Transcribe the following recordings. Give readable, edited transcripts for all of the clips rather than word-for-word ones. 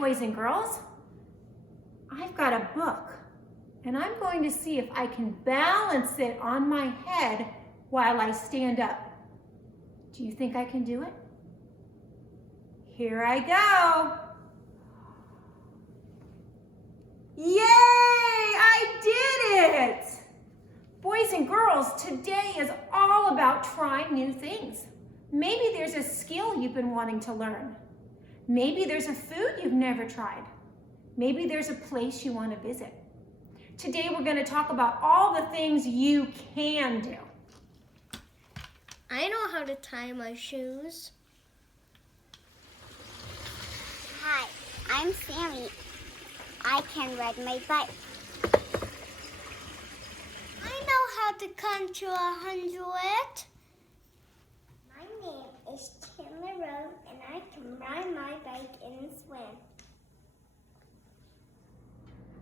boys and girls. I've got a book, and I'm going to see if I can balance it on my head while I stand up. Do you think I can do it? Here I go. Yay! I did it! Boys and girls, today is all about trying new things. Maybe there's a skill you've been wanting to learn. Maybe there's a food you've never tried. Maybe there's a place you want to visit. Today we're going to talk about all the things you can do. I know how to tie my shoes. Hi, I'm Sammy. I can ride my bike. I know how to count to 100. My name is Chandler Rowe, and I can ride my bike and swim.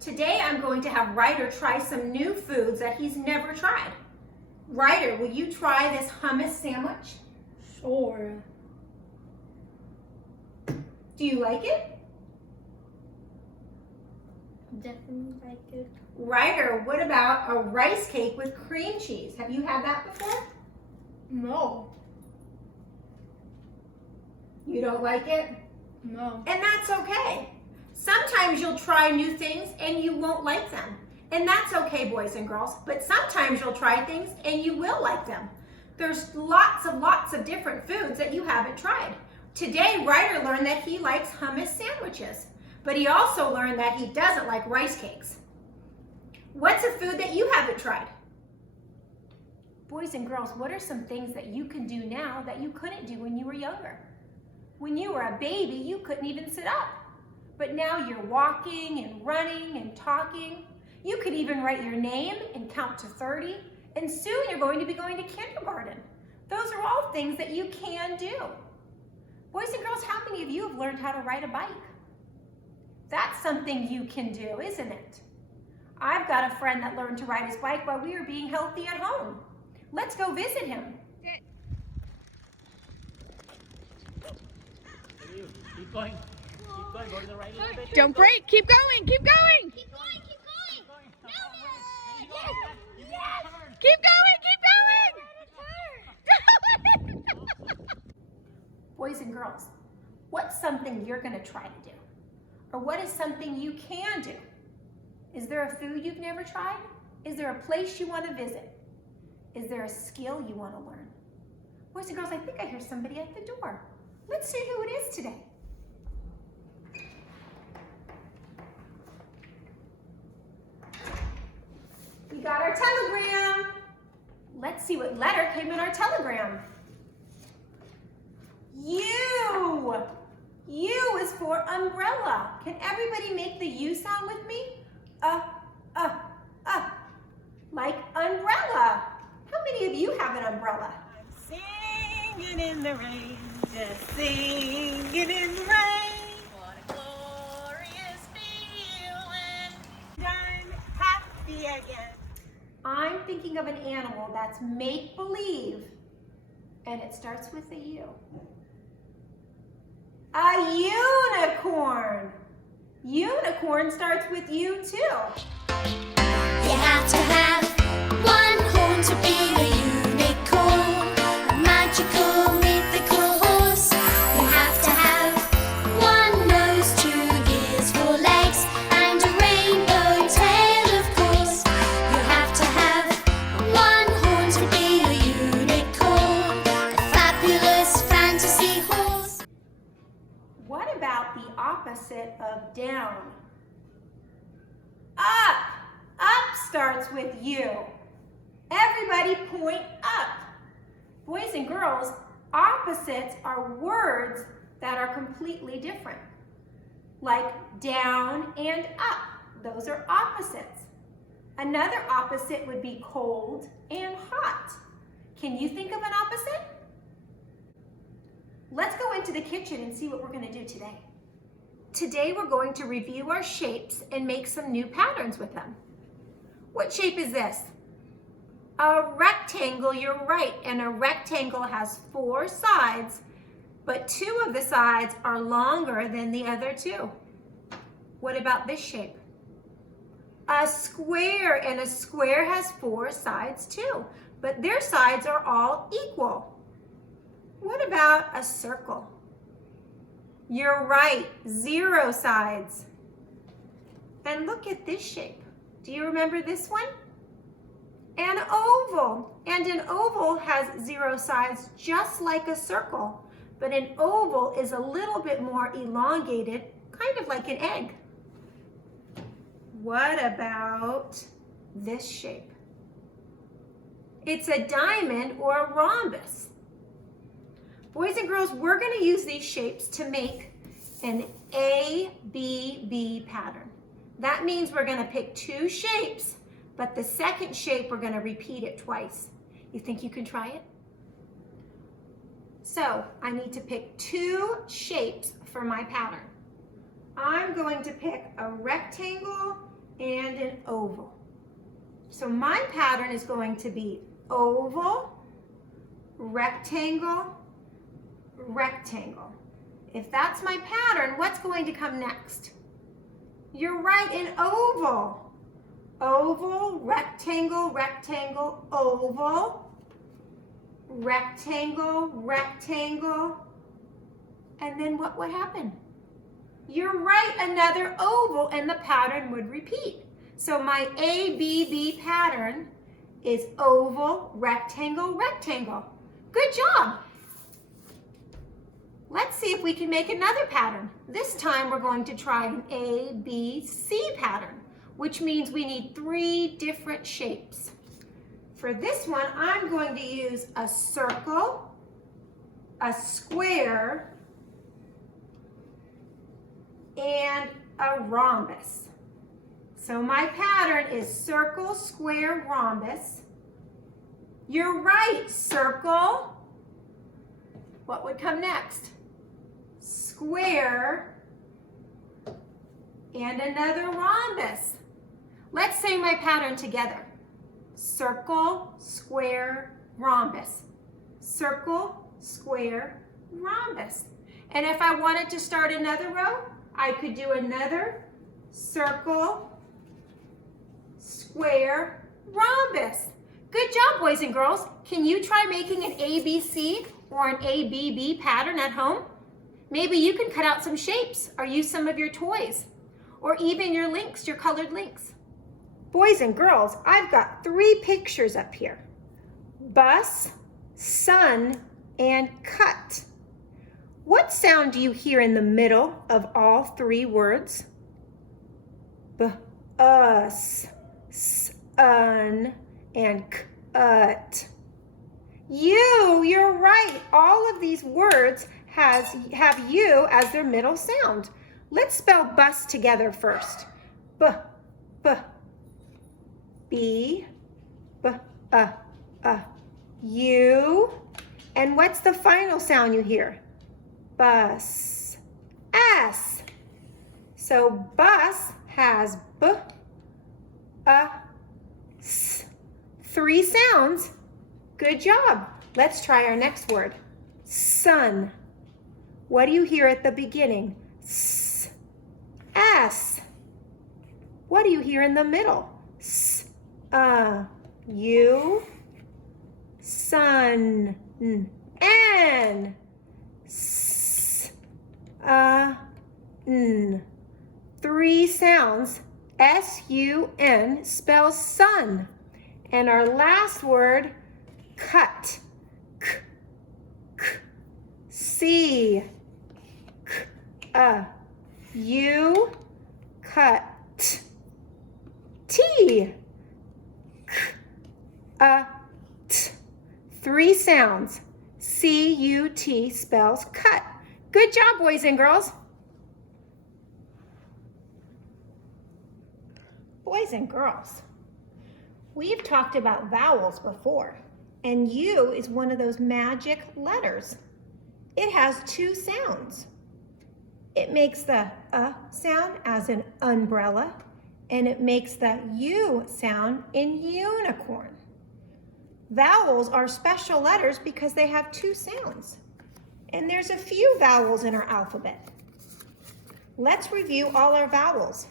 Today I'm going to have Ryder try some new foods that he's never tried. Ryder, will you try this hummus sandwich? Sure. Do you like it? Definitely like it. Ryder, what about a rice cake with cream cheese? Have you had that before? No. You don't like it? No. And that's okay. Sometimes you'll try new things and you won't like them. And that's okay, boys and girls. But sometimes you'll try things and you will like them. There's lots of different foods that you haven't tried. Today, Ryder learned that he likes hummus sandwiches, but he also learned that he doesn't like rice cakes. What's a food that you haven't tried? Boys and girls, what are some things that you can do now that you couldn't do when you were younger? When you were a baby, you couldn't even sit up. But now you're walking and running and talking. You could even write your name and count to 30. And soon you're going to be going to kindergarten. Those are all things that you can do. Boys and girls, how many of you have learned how to ride a bike? That's something you can do, isn't it? I've got a friend that learned to ride his bike while we were being healthy at home. Let's go visit him. Keep going. Keep going. Go to the right a little bit. Don't break. Keep going. Keep going. Keep going, keep going. Keep going. Keep going. Boys and girls, what's something you're going to try to do? Or what is something you can do? Is there a food you've never tried? Is there a place you want to visit? Is there a skill you want to learn? Boys and girls, I think I hear somebody at the door. Let's see who it is today. We got our telegram. Let's see what letter came in our telegram. U. U is for umbrella. Can everybody make the U sound with me? Like umbrella. How many of you have an umbrella? I'm singing in the rain, just singing in the rain. What a glorious feeling. I'm happy again. I'm thinking of an animal that's make-believe, and it starts with a U. A unicorn. Unicorn starts with U too. You have to have one horn to be a unicorn, a magical, mythical horse. You have to have one nose, 2 ears, 4 legs, and a rainbow tail, of course. You have to have one horn to be a unicorn, a fabulous fantasy horse. What about the opposite of down? Up. Up starts with U. Everybody point up. Boys and girls, opposites are words that are completely different. Like down and up. Those are opposites. Another opposite would be cold and hot. Can you think of an opposite? Let's go into the kitchen and see what we're going to do today. Today we're going to review our shapes and make some new patterns with them. What shape is this? A rectangle, you're right, and a rectangle has 4 sides, but 2 of the sides are longer than the other 2. What about this shape? A square, and a square has 4 sides too, but their sides are all equal. What about a circle? You're right, 0 sides. And look at this shape. Do you remember this one? An oval, and an oval has 0 sides just like a circle, but an oval is a little bit more elongated, kind of like an egg. What about this shape? It's a diamond or a rhombus. Boys and girls, we're going to use these shapes to make an ABB pattern. That means we're going to pick 2 shapes, but the second shape we're going to repeat it twice. You think you can try it? So I need to pick 2 shapes for my pattern. I'm going to pick a rectangle and an oval. So my pattern is going to be oval, rectangle, rectangle. If that's my pattern, what's going to come next? You're right, an oval. Oval, rectangle, rectangle, oval, rectangle, rectangle. And then what would happen? You're right, another oval, and the pattern would repeat. So my ABB pattern is oval, rectangle, rectangle. Good job. Let's see if we can make another pattern. This time we're going to try an ABC pattern, which means we need 3 different shapes. For this one, I'm going to use a circle, a square, and a rhombus. So my pattern is circle, square, rhombus. You're right, circle. What would come next? Square and another rhombus. Let's say my pattern together. Circle, square, rhombus. Circle, square, rhombus. And if I wanted to start another row, I could do another circle, square, rhombus. Good job, boys and girls. Can you try making an ABC or an ABB pattern at home? Maybe you can cut out some shapes or use some of your toys or even your links, your colored links. Boys and girls, I've got 3 pictures up here. Bus, sun, and cut. What sound do you hear in the middle of all 3 words? Bus, sun, and cut. You're right. All of these words have you as their middle sound. Let's spell bus together first. U. And what's the final sound you hear? Bus. S. So bus has s. 3 sounds. Good job. Let's try our next word. Sun. What do you hear at the beginning? S. S. What do you hear in the middle? S. U. Sun. N. S. N. 3 sounds. S-U-N spells sun. And our last word, cut. K. K. C. K. U. Cut. T. K. T. 3 sounds. C-U-T spells cut. Good job, boys and girls. Boys and girls, we've talked about vowels before, and U is one of those magic letters. It has 2 sounds. It makes the sound as an umbrella, and it makes the U sound in unicorn. Vowels are special letters because they have 2 sounds. And there's a few vowels in our alphabet. Let's review all our vowels.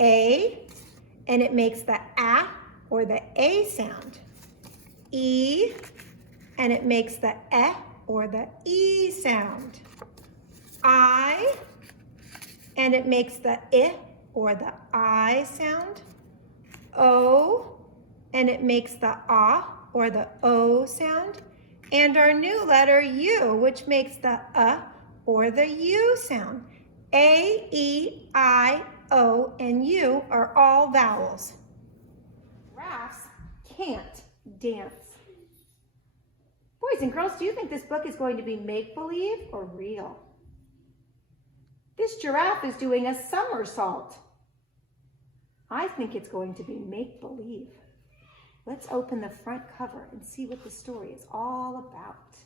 A, and it makes the A or the A sound. E, and it makes the E or the E sound. I, and it makes the I or the I sound. O, and it makes the A or the O sound. And our new letter U, which makes the or the U sound. A, E, I, O, and U are all vowels. Giraffes can't dance. Boys and girls, do you think this book is going to be make-believe or real? This giraffe is doing a somersault. I think it's going to be make-believe. Let's open the front cover and see what the story is all about.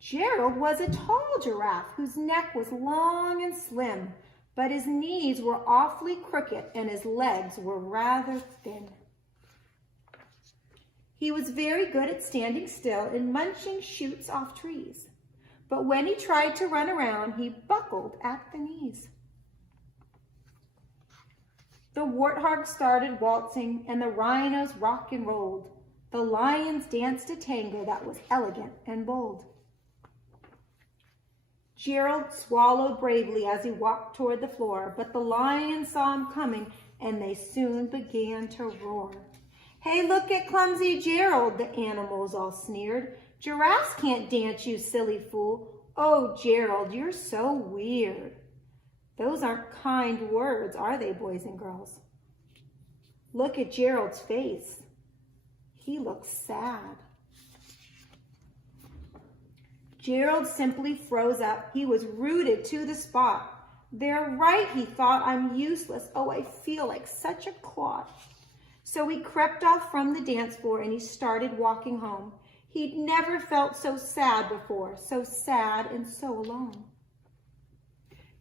Gerald was a tall giraffe whose neck was long and slim, but his knees were awfully crooked and his legs were rather thin. He was very good at standing still and munching shoots off trees, but when he tried to run around, he buckled at the knees. The warthogs started waltzing and the rhinos rock and rolled. The lions danced a tango that was elegant and bold. Gerald swallowed bravely as he walked toward the floor, but the lions saw him coming and they soon began to roar. "Hey, look at clumsy Gerald," the animals all sneered. "Giraffes can't dance, you silly fool. Oh, Gerald, you're so weird." Those aren't kind words, are they, boys and girls? Look at Gerald's face. He looks sad. Gerald simply froze up. He was rooted to the spot. "They're right," he thought. "I'm useless. Oh, I feel like such a clod." So he crept off from the dance floor and he started walking home. He'd never felt so sad before, so sad and so alone.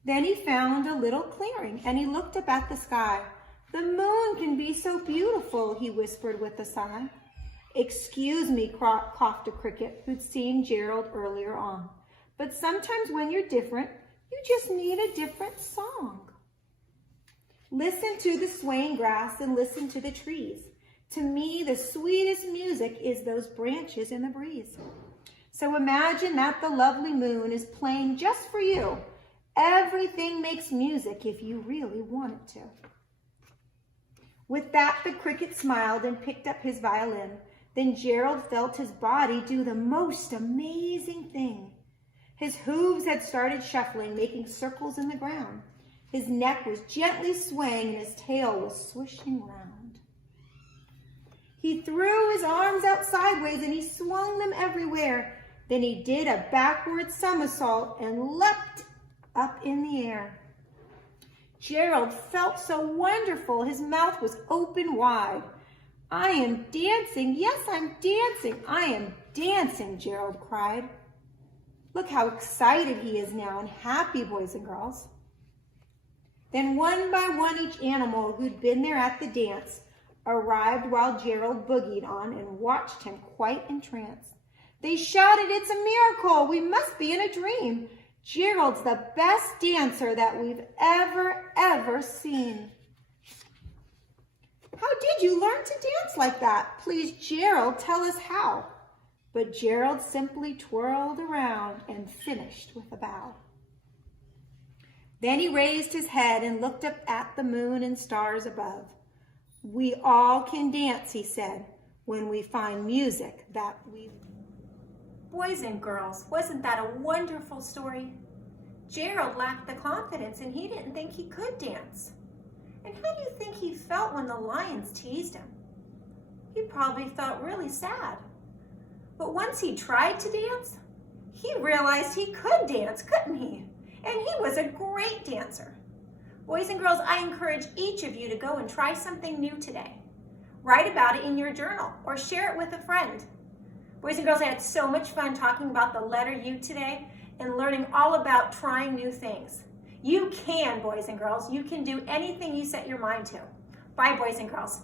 Then he found a little clearing and he looked up at the sky. "The moon can be so beautiful," he whispered with a sigh. "Excuse me," coughed a cricket who'd seen Gerald earlier on, "but sometimes when you're different, you just need a different song. Listen to the swaying grass and listen to the trees. To me, the sweetest music is those branches in the breeze. So imagine that the lovely moon is playing just for you. Everything makes music if you really want it to." With that, the cricket smiled and picked up his violin. Then Gerald felt his body do the most amazing thing. His hooves had started shuffling, making circles in the ground. His neck was gently swaying and his tail was swishing round. He threw his arms out sideways and he swung them everywhere. Then he did a backward somersault and leapt up in the air. Gerald felt so wonderful. His mouth was open wide. "I am dancing. Yes, I'm dancing. I am dancing," Gerald cried. Look how excited he is now and happy, boys and girls. Then one by one, each animal who'd been there at the dance arrived while Gerald boogied on and watched him quite entranced. They shouted, "It's a miracle. We must be in a dream. Gerald's the best dancer that we've ever seen." "How did you learn to dance like that? Please, Gerald, tell us how." But Gerald simply twirled around and finished with a bow. Then he raised his head and looked up at the moon and stars above. "We all can dance," he said, "when we find music that we..." Boys and girls, wasn't that a wonderful story? Gerald lacked the confidence and he didn't think he could dance. And how do you think he felt when the lions teased him? He probably felt really sad. But once he tried to dance, he realized he could dance, couldn't he? And he was a great dancer. Boys and girls, I encourage each of you to go and try something new today. Write about it in your journal or share it with a friend. Boys and girls, I had so much fun talking about the letter U today and learning all about trying new things. You can, boys and girls. You can do anything you set your mind to. Bye, boys and girls.